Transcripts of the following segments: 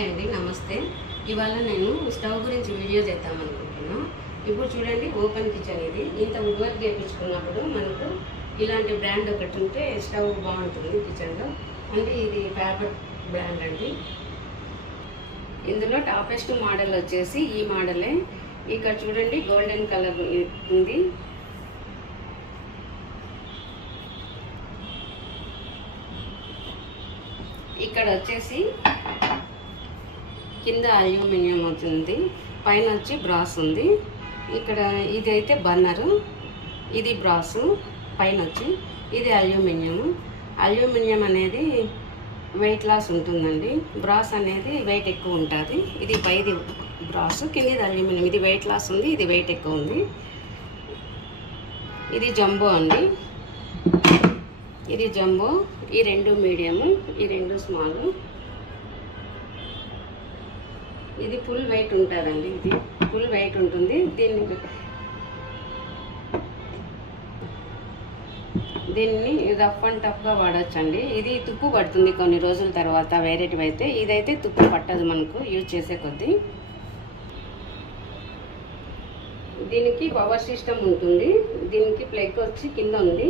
Hi అండి, నమస్తే. ఇవాళ నేను స్టవ్ గురించి వీడియో చేద్దామనుకుంటున్నా. ఇప్పుడు చూడండి, ఓపెన్ కిచెన్ ఇది. ఇంత వుడ్ వర్క్ చేయించుకున్నప్పుడు మనకు ఇలాంటి బ్రాండ్ ఒకటి ఉంటే స్టవ్ బాగుంటుంది కిచెన్లో. అంటే ఇది ఫ్యాబర్ బ్రాండ్ అండి. ఇందులో టాపెస్ట్ మోడల్ వచ్చేసి ఈ మోడలే. ఇక్కడ చూడండి, గోల్డెన్ కలర్ ఉంది. ఇక్కడ వచ్చేసి కింద అల్యూమినియం అవుతుంది, పైన వచ్చి బ్రాస్ ఉంది. ఇక్కడ ఇది అయితే బర్నరు, ఇది బ్రాసు, పైన వచ్చి ఇది అల్యూమినియం. అల్యూమినియం అనేది వెయిట్ లాస్ ఉంటుందండి, బ్రాస్ అనేది వెయిట్ ఎక్కువ ఉంటుంది. ఇది పైది బ్రాసు, కింద అల్యూమినియం. ఇది వెయిట్ లాస్ ఉంది, ఇది వెయిట్ ఎక్కువ ఉంది. ఇది జంబో అండి, ఇది జంబో. ఈ రెండు మీడియము, ఈ రెండు స్మాల్. ఇది ఫుల్ వెయిట్ ఉంటుందండి, ఇది ఫుల్ వెయిట్ ఉంటుంది. దీన్ని రఫ్ అండ్ టఫ్గా వాడచ్చండి. ఇది తుప్పు పడుతుంది కొన్ని రోజుల తర్వాత, వేరేటివి అయితే. ఇదైతే తుప్పు పట్టదు మనకు యూజ్ చేసే కొద్దీ. దీనికి పవర్ సిస్టమ్ ఉంటుంది. దీనికి ప్లగ్ వచ్చి కింద ఉంది,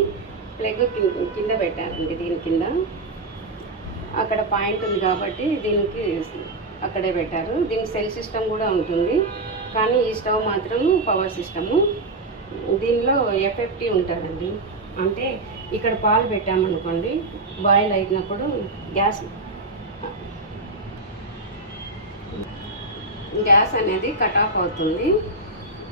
ప్లగ్ కింద పెట్టారండి. దీని కింద అక్కడ పాయింట్ ఉంది కాబట్టి దీనికి అక్కడే పెట్టారు. దీనికి సెల్ సిస్టమ్ కూడా ఉంటుంది, కానీ ఈ స్టవ్ మాత్రం పవర్ సిస్టము. దీనిలో ఎఫ్ఎఫ్టీ ఉంటుందండి. అంటే ఇక్కడ పాలు పెట్టామనుకోండి, బాయిల్ అయినప్పుడు గ్యాస్ అనేది కట్ ఆఫ్ అవుతుంది.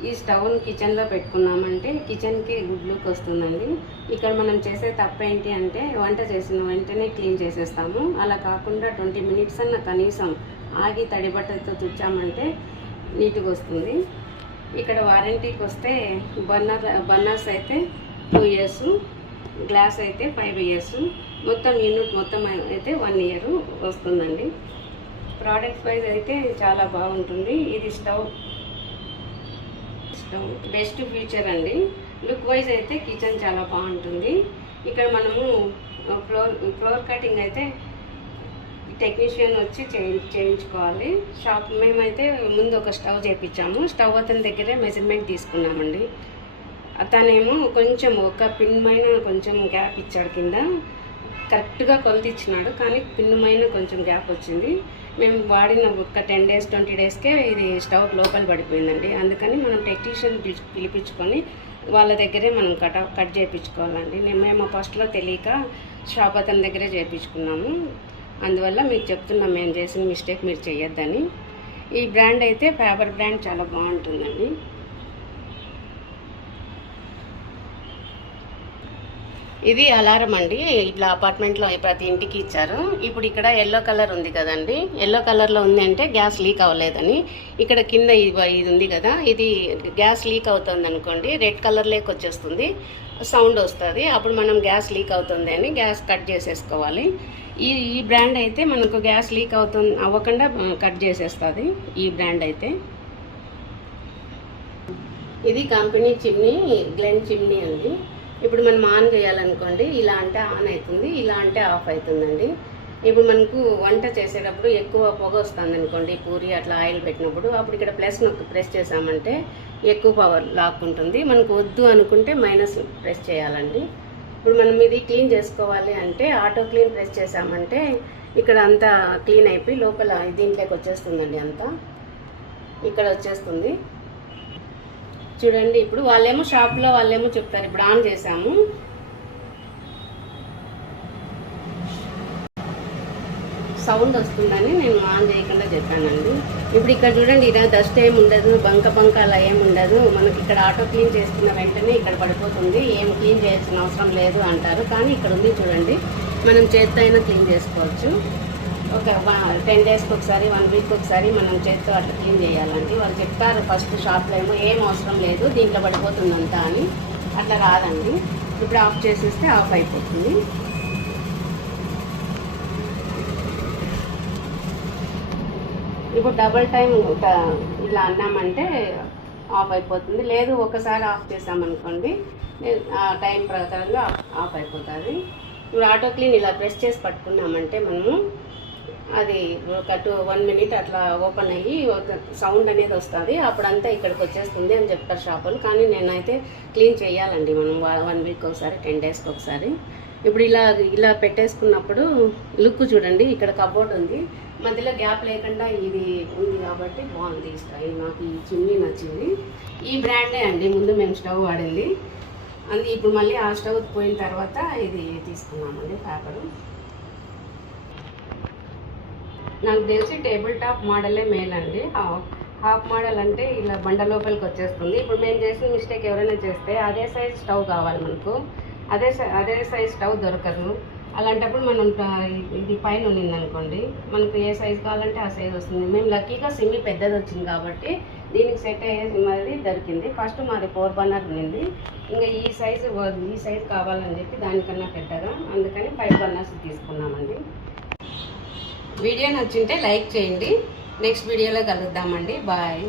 ఈ స్టవ్ని కిచెన్లో పెట్టుకున్నామంటే కిచెన్కి గుడ్ లుక్ వస్తుందండి. ఇక్కడ మనం చేసే తప్పు ఏంటి అంటే, వంట చేసిన వెంటనే క్లీన్ చేసేస్తాము. అలా కాకుండా 20 మినిట్స్ అన్న కనీసం ఆగి తడి బట్టతో తుడిచామంటే నీట్గా వస్తుంది. ఇక్కడ వారంటీకి వస్తే బర్నర్స్ అయితే 2 years, గ్లాస్ అయితే 5 years, మొత్తం యూనిట్ మొత్తం అయితే 1 year వస్తుందండి. ప్రోడక్ట్ వైజ్ అయితే చాలా బాగుంటుంది. ఇది స్టవ్ బెస్ట్ ఫీచర్ అండి. లుక్ వైజ్ అయితే కిచెన్ చాలా బాగుంటుంది. ఇక్కడ మనము ఫ్లోర్ కటింగ్ అయితే టెక్నీషియన్ వచ్చి చేయించుకోవాలి. మేమైతే ముందు ఒక స్టవ్ చేయించాము. స్టవ్ అతని దగ్గరే మెజర్మెంట్ తీసుకున్నామండి. అతనేమో కొంచెం ఒక పిన్మైన కొంచెం గ్యాప్ ఇచ్చాడు, కింద కరెక్ట్గా కొలత ఇచ్చినాడు, కానీ పిన్నుమైన కొంచెం గ్యాప్ వచ్చింది. మేము వాడిన ఒక 10 days 20 daysకే ఇది స్టవ్ లోపల పడిపోయిందండి. అందుకని మనం టెక్నీషియన్ పిలిపించుకొని వాళ్ళ దగ్గరే మనం కట్ చేయించుకోవాలండి. మేము ఫస్ట్లో తెలియక షాప్ అతని దగ్గరే చేయించుకున్నాము. అందువల్ల మీకు చెప్తున్నాం, మేము చేసిన మిస్టేక్ మీరు చేయొద్దని. ఈ బ్రాండ్ అయితే ఫ్యాబర్ బ్రాండ్ చాలా బాగుంటుందండి. ఇది అలారం అండి. ఇట్లా అపార్ట్మెంట్లో ప్రతి ఇంటికి ఇచ్చారు. ఇప్పుడు ఇక్కడ ఎల్లో కలర్ ఉంది కదండి, ఎల్లో కలర్లో ఉంది అంటే గ్యాస్ లీక్ అవ్వలేదని. ఇక్కడ కింద ఇది ఉంది కదా, ఇది గ్యాస్ లీక్ అవుతుంది అనుకోండి, రెడ్ కలర్లోకి వచ్చేస్తుంది, సౌండ్ వస్తుంది. అప్పుడు మనం గ్యాస్ లీక్ అవుతుంది అని గ్యాస్ కట్ చేసేసుకోవాలి. ఈ బ్రాండ్ అయితే మనకు గ్యాస్ లీక్ అవ్వకుండా కట్ చేసేస్తుంది ఈ బ్రాండ్ అయితే. ఇది కంపెనీ చిమ్నీ, గ్లెన్ చిమ్నీ అండి. ఇప్పుడు మనం ఆన్ చేయాలనుకోండి, ఇలా అంటే ఆన్ అవుతుంది, ఇలా అంటే ఆఫ్ అవుతుందండి. ఇప్పుడు మనకు వంట చేసేటప్పుడు ఎక్కువ పొగ వస్తుంది అనుకోండి, పూరి అట్లా ఆయిల్ పెట్టినప్పుడు, అప్పుడు ఇక్కడ ప్రెస్ చేసామంటే ఎక్కువ పవర్ లాక్కుంటుంది. మనకు వద్దు అనుకుంటే మైనస్ ప్రెస్ చేయాలండి. ఇప్పుడు మనం ఇది క్లీన్ చేసుకోవాలి అంటే ఆటో క్లీన్ ప్రెస్ చేసామంటే ఇక్కడ అంతా క్లీన్ అయిపోయి లోపల దీంట్లోకి వచ్చేస్తుందండి, అంతా ఇక్కడ వచ్చేస్తుంది. చూడండి, ఇప్పుడు వాళ్ళేమో షాప్లో వాళ్ళేమో చెప్తారు. ఇప్పుడు ఆన్ చేసాము, సౌండ్ వస్తుందని నేను ఆన్ చేయకుండా చెప్పానండి. ఇప్పుడు ఇక్కడ చూడండి, ఇలా డస్ట్ ఏమి ఉండదు, బంక అలా ఏమి ఉండదు. మనకి ఇక్కడ ఆటో క్లీన్ చేసుకున్న వెంటనే ఇక్కడ పడిపోతుంది, ఏం క్లీన్ చేయాల్సిన అవసరం లేదు అంటారు. కానీ ఇక్కడ ఉంది చూడండి, మనం చేత్తో అయినా క్లీన్ చేసుకోవచ్చు. ఒక 10 daysకి ఒకసారి, 1 week ఒకసారి మనం చేత్తో అట్లా క్లీన్ చేయాలండి. వాళ్ళు చెప్తారు ఫస్ట్ షాప్లో ఏం అవసరం లేదు, దీంట్లో పడిపోతుంది అంతా అని. అట్లా రాదండి. ఇప్పుడు ఆఫ్ చేసేస్తే ఆఫ్ అయిపోతుంది. ఇప్పుడు డబుల్ టైం ఇలా అన్నామంటే ఆఫ్ అయిపోతుంది. లేదు ఒకసారి ఆఫ్ చేసామనుకోండి, ఆ టైం ప్రకారంగా ఆఫ్ అయిపోతుంది. ఇప్పుడు ఆటో క్లీన్ ఇలా ప్రెస్ చేసి పట్టుకున్నామంటే మనము అది ఒక 1 మినిట్ అట్లా ఓపెన్ అయ్యి ఒక సౌండ్ అనేది వస్తుంది, అప్పుడంతా ఇక్కడికి వచ్చేస్తుంది అని చెప్తారు షాపులు. కానీ నేనైతే క్లీన్ చేయాలండి మనం 1 వీక్ ఒకసారి, 10 డేస్కి ఒకసారి. ఇప్పుడు ఇలా పెట్టేసుకున్నప్పుడు లుక్ చూడండి, ఇక్కడ కబోర్డ్ ఉంది, మధ్యలో గ్యాప్ లేకుండా ఇది ఉంది కాబట్టి బాగుంది. నాకు ఈ చిమ్నీ నచ్చింది. ఈ బ్రాండే అండి ముందు మేము స్టవ్ వాడింది, ఇప్పుడు మళ్ళీ ఆ స్టవ్ పోయిన తర్వాత ఇది తీసుకున్నామండి పేపరు. నాకు తెలిసి టేబుల్ టాప్ మోడలే మేలండి. హాఫ్ మోడల్ అంటే ఇలా బండ లోపలికి వచ్చేస్తుంది. ఇప్పుడు మేము చేసిన మిస్టేక్ ఎవరైనా చేస్తే అదే సైజ్ స్టవ్ కావాలి మనకు, అదే సైజ్ స్టవ్ దొరకదు. అలాంటప్పుడు మనం ఇది పైన ఉన్నిందనుకోండి, మనకు ఏ సైజు కావాలంటే ఆ సైజ్ వస్తుంది. మేము లక్కీగా సిమ్మి పెద్దది వచ్చింది కాబట్టి దీనికి సెట్ అయ్యే సిమ్ దొరికింది. ఫస్ట్ మాది 4 బర్నర్ ఉన్నింది, ఇంకా ఈ సైజు కావాలని చెప్పి దానికన్నా పెద్దగా, అందుకని 5 బర్నర్స్ తీసుకున్నామండి. వీడియో నచ్చింటే లైక్ చేయండి. నెక్స్ట్ వీడియోలో కలుద్దామండి. బాయ్.